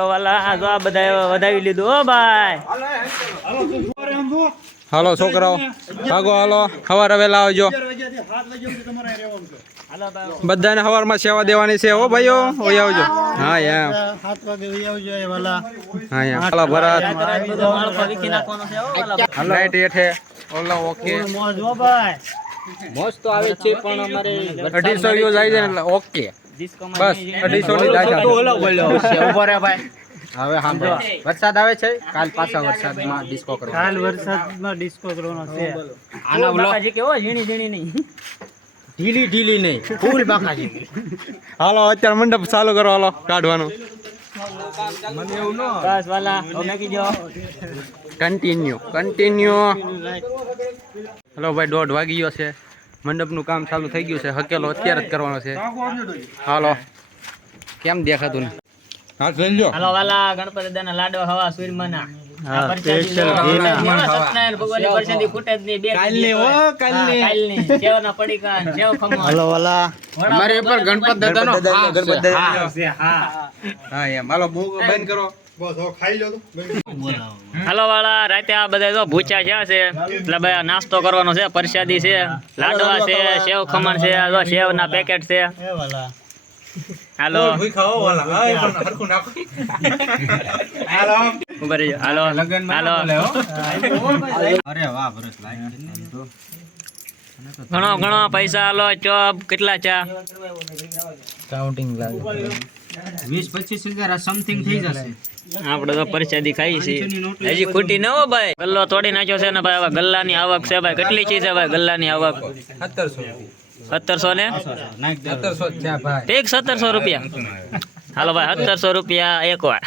હાલો વાલા આ જો આ બધા વધાવી લીધું હો ભાઈ. હાલો છોકરાઓ. ભાગો હાલો. સવારે વહેલા આવજો. બધાને સવારમાં સેવા દેવાની છે હો ભાઈઓ. ઓય આવજો. હા યા સાત વાગે ઓય આવજો એ વાલા હા યા હાલો. ભરત લાઈટ એઠે ઓલા ઓકે. મોજ હો ભાઈ. મોજ તો આવે છે પણ અમારે અઢીસો વ્યૂઝ આવી જાય એટલે ઓકે. બસ અઢીસો ની દાજા ભાઈ. હવે સાંભળો. વરસાદ આવે છે? કાલ પાછા વરસાદમાં ડિસ્કો કરવાનો. કાલ વરસાદમાં ડિસ્કો કરવાનો છે. આના બ્લોક બાકાજી કેવો? ઝીણી ઝીણી નહીં. ઢીલી ઢીલી નહીં. ફૂલ બાકાજી. હાલો અત્યારે મંડપ ચાલુ કરો હાલો કાઢવાનું. કન્ટિન્યુ કન્ટિન્યુ હલો ભાઈ દોઢ વાગી ગયો છે. મંડપનું કામ ચાલુ થઈ ગયું છે. હકેલો અત્યારે જ કરવાનો છે. હાલો. કેમ દેખાતું ને? હાથ લઈ લો હાલો વાલા ગણપતિ દાદાના લાડવા હવા સુરમાના. હા, special ઘીના. સત્યનારાયણ ભગવાનની પ્રસાદી ખૂટે જ નહીં. બે કાલની હો, કાલની. કાલની. સેવના પડીકા ને ખમણ. હલો વાલા. અમારે પર ગણપત દાદાનો ગણપત દાદાનો છે, ગણપત દાદાનો. હાથ છે, હા. હા. એમ. હાલો બહુ બંધ કરો. હાલો વાળા રાતે આ બધા તો ભૂચા છે છે. એટલે ભાઈ નાસ્તો કરવાનો છે. પ્રસાદી છે લાડવા છે સેવ ખમણ છે જો સેવ ના પેકેટ છે વાલા હાલો ઊભા રહેજો. હાલો હાલો અરે વાહ ભરતભાઈ ઘણો ઘણો પૈસા હાલો ચોપ કેટલા ચા વીસ પચીસ હજાર સમથિંગ થઈ જશે આપણે તો પ્રસાદી ખાઈ છીએ હજી ખૂટી ન હો ભાઈ ગલ્લો તોડી નાખ્યો છે ને ભાઈ હવે ગલ્લાની આવક છે ભાઈ કેટલી ચીજ છે ભાઈ ગલ્લાની આવક સત્તરસો ને? ઠીક સત્તરસો રૂપિયા. હાલો ભાઈ સત્તરસો રૂપિયા એક વાર.